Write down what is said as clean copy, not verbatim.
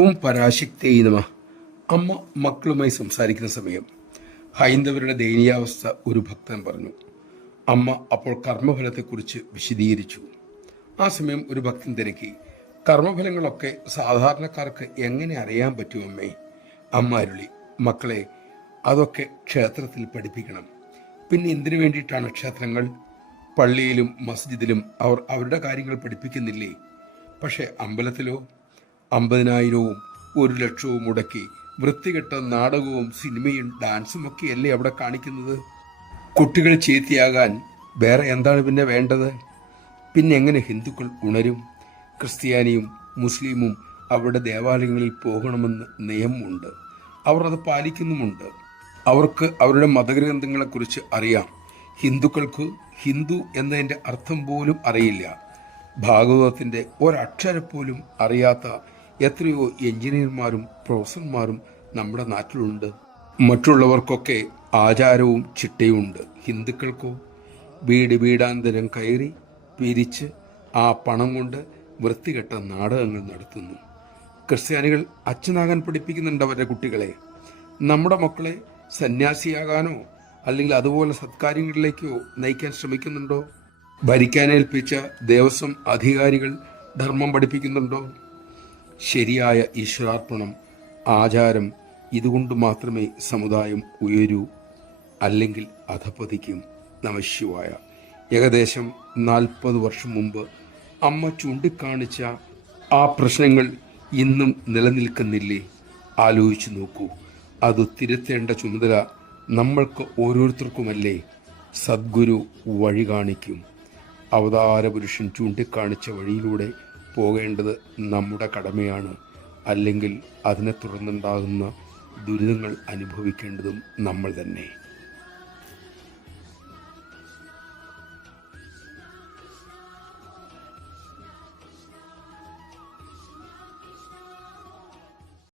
ഓം പരാശക്തിയെ നമ. അമ്മ മക്കളുമായി സംസാരിക്കുന്ന സമയം ഹൈന്ദവരുടെ ദയനീയാവസ്ഥ ഒരു ഭക്തൻ പറഞ്ഞു. അമ്മ അപ്പോൾ കർമ്മഫലത്തെക്കുറിച്ച് വിശദീകരിച്ചു. ആ സമയം ഒരു ഭക്തൻ തിരക്കി, കർമ്മഫലങ്ങളൊക്കെ സാധാരണക്കാർക്ക് എങ്ങനെ അറിയാൻ പറ്റും അമ്മേ? അമ്മ അരുളി, മക്കളെ, അതൊക്കെ ക്ഷേത്രത്തിൽ പഠിപ്പിക്കണം. പിന്നെ എന്തിനു വേണ്ടിയിട്ടാണ് ക്ഷേത്രങ്ങൾ? പള്ളിയിലും മസ്ജിദിലും അവർ അവരുടെ കാര്യങ്ങൾ പഠിപ്പിക്കുന്നില്ലേ? പക്ഷെ അമ്പലത്തിലോ 50,000-വും 1,00,000-വും മുടക്കി വൃത്തികെട്ട നാടകവും സിനിമയും ഡാൻസും ഒക്കെയല്ലേ അവിടെ കാണിക്കുന്നത്? കുട്ടികൾ ചീത്തയാകാൻ വേറെ എന്താണ് പിന്നെ വേണ്ടത്? പിന്നെ എങ്ങനെ ഹിന്ദുക്കൾ ഉണരും? ക്രിസ്ത്യാനിയും മുസ്ലിമും അവരുടെ ദേവാലയങ്ങളിൽ പോകണമെന്ന് നിയമമുണ്ട്. അവർ അത് പാലിക്കുന്നുമുണ്ട്. അവർക്ക് അവരുടെ മതഗ്രന്ഥങ്ങളെക്കുറിച്ച് അറിയാം. ഹിന്ദുക്കൾക്ക് ഹിന്ദു എന്നതിൻ്റെ അർത്ഥം പോലും അറിയില്ല. ഭാഗവതത്തിൻ്റെ ഒരക്ഷരപ്പോലും അറിയാത്ത എത്രയോ എഞ്ചിനീയർമാരും പ്രൊഫസർമാരും നമ്മുടെ നാട്ടിലുണ്ട്. മറ്റുള്ളവർക്കൊക്കെ ആചാരവും ചിട്ടയുമുണ്ട്. ഹിന്ദുക്കൾക്കോ വീട് വീടാന്തരം കയറി പിരിച്ച് ആ പണം കൊണ്ട് വൃത്തികെട്ട നാടകങ്ങൾ നടത്തുന്നു. ക്രിസ്ത്യാനികൾ അച്ഛനാകാൻ പഠിപ്പിക്കുന്നുണ്ട് അവരുടെ കുട്ടികളെ. നമ്മുടെ മക്കളെ സന്യാസിയാകാനോ അല്ലെങ്കിൽ അതുപോലെ സത്കാര്യങ്ങളിലേക്കോ നയിക്കാൻ ശ്രമിക്കുന്നുണ്ടോ? ഭരിക്കാനേൽപ്പിച്ച ദേവസ്വം അധികാരികൾ ധർമ്മം പഠിപ്പിക്കുന്നുണ്ടോ? ശരിയായ ഈശ്വരാർപ്പണം, ആചാരം, ഇതുകൊണ്ട് മാത്രമേ സമുദായം ഉയരൂ, അല്ലെങ്കിൽ അധപതിക്കും. നമഃശിവായ. ഏകദേശം 40 വർഷം മുമ്പ് അമ്മ ചൂണ്ടിക്കാണിച്ച ആ പ്രശ്നങ്ങൾ ഇന്നും നിലനിൽക്കുന്നില്ലേ? ആലോചിച്ചു നോക്കൂ. അത് തിരുത്തേണ്ട ചുമതല നമ്മൾക്ക് ഓരോരുത്തർക്കുമല്ലേ? സദ്ഗുരു വഴി കാണിക്കും. അവതാരപുരുഷൻ ചൂണ്ടിക്കാണിച്ച വഴിയിലൂടെ പോകേണ്ടത് നമ്മുടെ കടമയാണ്. അല്ലെങ്കിൽ അതിനെ തുടർന്നുണ്ടാകുന്ന ദുരിതങ്ങൾ അനുഭവിക്കേണ്ടതും നമ്മൾ തന്നെ.